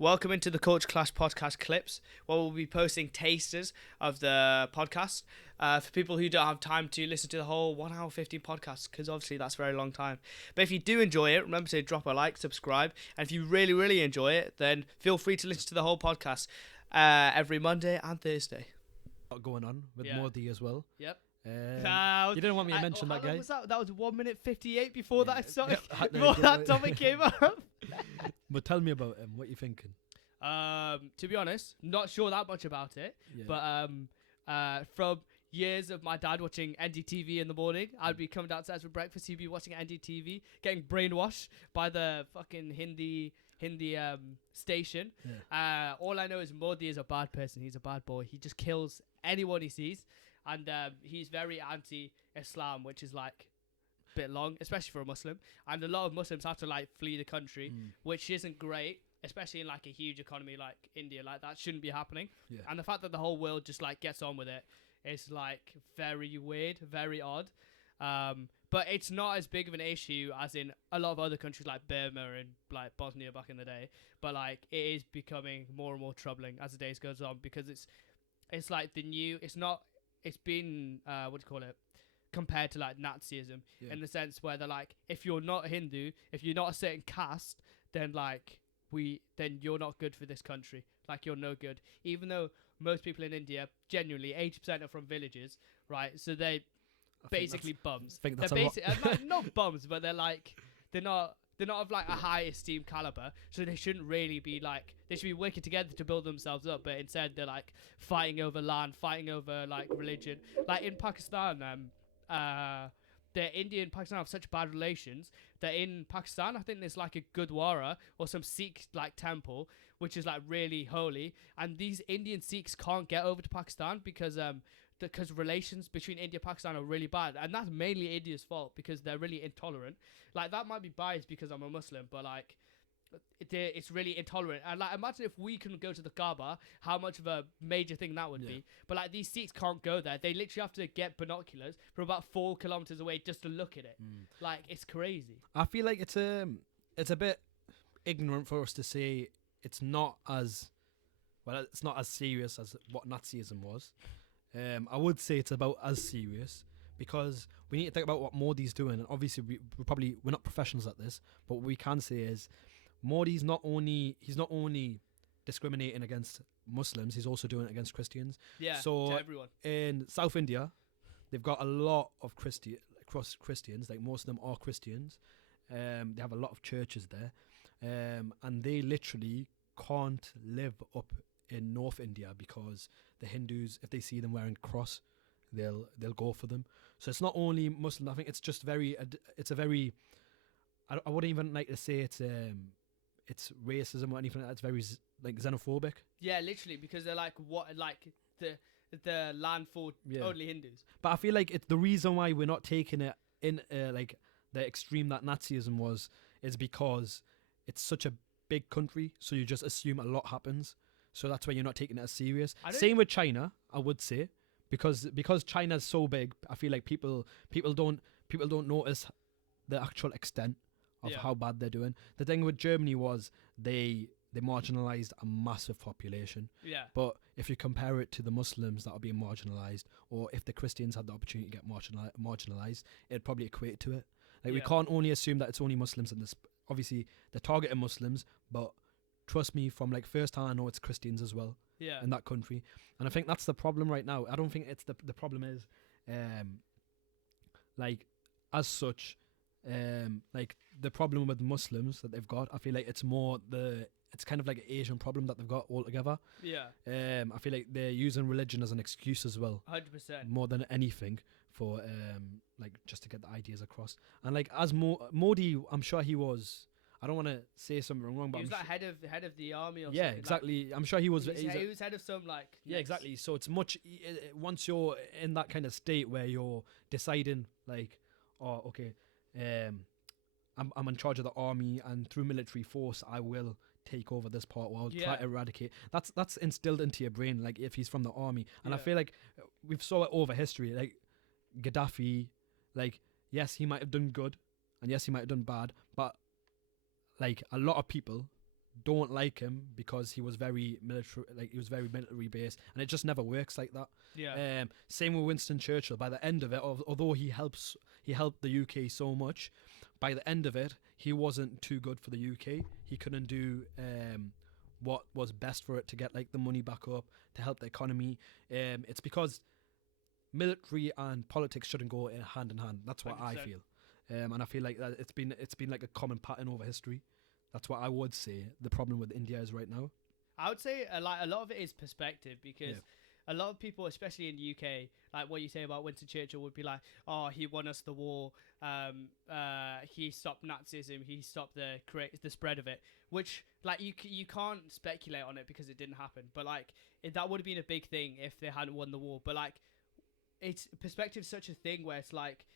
Welcome into the Culture Clash podcast clips, where we'll be posting tasters of the podcast for people who don't have time to listen to the whole 1 hour 15 podcast, because obviously that's a very long time. But if you do enjoy it, remember to drop a like, subscribe, and if you really, really enjoy it, then feel free to listen to the whole podcast every Monday and Thursday. Going on with Modi as well. Yep. You didn't want me to mention that guy. Was that? That was 1 minute 58 before that started. Before That topic came up. But tell me about him. What you thinking? To be honest, not sure that much about it. Yeah. But from years of my dad watching NDTV in the morning, I'd be coming downstairs for breakfast. He'd be watching NDTV, getting brainwashed by the fucking Hindi station. Yeah. All I know is Modi is a bad person. He's a bad boy. He just kills anyone he sees, and he's very anti-Islam, which is like a bit long, especially for a Muslim. And a lot of Muslims have to like flee the country, which isn't great, especially in like a huge economy like India. Like that shouldn't be happening. Yeah. And the fact that the whole world just like gets on with it is like very weird, very odd. But it's not as big of an issue as in a lot of other countries like Burma and like Bosnia back in the day. But like it is becoming more and more troubling as the days goes on, because it's like the new. It's been compared to like Nazism, in the sense where they're like, if you're not Hindu, if you're not a certain caste, then then you're not good for this country. Like you're no good. Even though most people in India, genuinely 80% are from villages, right? So they basically bums. I think that's they're not bums, but they're not of like a high esteem caliber. So they shouldn't really be like, they should be working together to build themselves up. But instead they're like fighting over land, fighting over like religion. Like in Pakistan, India and Pakistan have such bad relations that in Pakistan, I think there's like a Gurdwara or some Sikh like temple, which is like really holy. And these Indian Sikhs can't get over to Pakistan because relations between India and Pakistan are really bad. And that's mainly India's fault, because they're really intolerant. Like that might be biased because I'm a Muslim, but like it's really intolerant. And like imagine if we couldn't go to the Kaaba, how much of a major thing that would be. But like these Sikhs can't go there. They literally have to get binoculars from about 4 kilometers away just to look at it. Like it's crazy. I feel like it's a bit ignorant for us to say it's not as serious as what Nazism was. I would say it's about as serious, because we need to think about what Modi's doing. And obviously we're not professionals at this, but what we can say is Modi's not only discriminating against Muslims, he's also doing it against Christians. Yeah, so to everyone. In South India, they've got a lot of Christians, like most of them are Christians. They have a lot of churches there, and they literally can't live up in North India because the Hindus, if they see them wearing cross, they'll go for them. So it's not only Muslim. I think it's just it's a very. I wouldn't even like to say it's racism or anything. That's very like xenophobic. Yeah, literally, because they're like the land for only Hindus. But I feel like it's the reason why we're not taking it in like the extreme that Nazism was is because it's such a big country, so you just assume a lot happens. So that's why you're not taking it as serious. Same with China, I would say, because China's so big. I feel like people don't notice the actual extent of how bad they're doing. The thing with Germany was they marginalized a massive population. Yeah. But if you compare it to the Muslims that are being marginalized, or if the Christians had the opportunity to get marginalized, it'd probably equate to it. Like we can't only assume that it's only Muslims in this. Obviously, they're targeting Muslims, but trust me, from like first hand, I know it's Christians as well. Yeah. In that country, and I think that's the problem right now. I don't think it's the problem is, like as such. Like the problem with Muslims that they've got, I feel like it's kind of like an Asian problem that they've got altogether. Yeah. I feel like they're using religion as an excuse as well. 100%. More than anything for like just to get the ideas across. And like as Modi, I'm sure he was. I don't want to say something wrong, but he was like head of the army or something. Yeah, exactly. Like, I'm sure he was. He was head of some like. Yeah, exactly. So it's much once you're in that kind of state where you're deciding like, oh, okay. I'm in charge of the army, and through military force I will take over this part, or I'll try to eradicate. That's instilled into your brain, like if he's from the army. And I feel like we've saw it over history, like Gaddafi, like yes he might have done good and yes he might have done bad, but like a lot of people don't like him because he was very military, like he was very military based, and it just never works like that. Yeah. Same with Winston Churchill. By the end of it, although he helped the UK so much, by the end of it, he wasn't too good for the UK. He couldn't do what was best for it to get like the money back up to help the economy. It's because military and politics shouldn't go hand in hand. That's what 100%. I feel, and I feel like that it's been like a common pattern over history. That's what I would say the problem with India is right now. I would say a lot of it is perspective, because a lot of people, especially in the UK, like what you say about Winston Churchill, would be like, oh, he won us the war, he stopped Nazism, he stopped the spread of it, which like you can't speculate on it because it didn't happen, but like that would have been a big thing if they hadn't won the war. But like, it's perspective such a thing where it's like,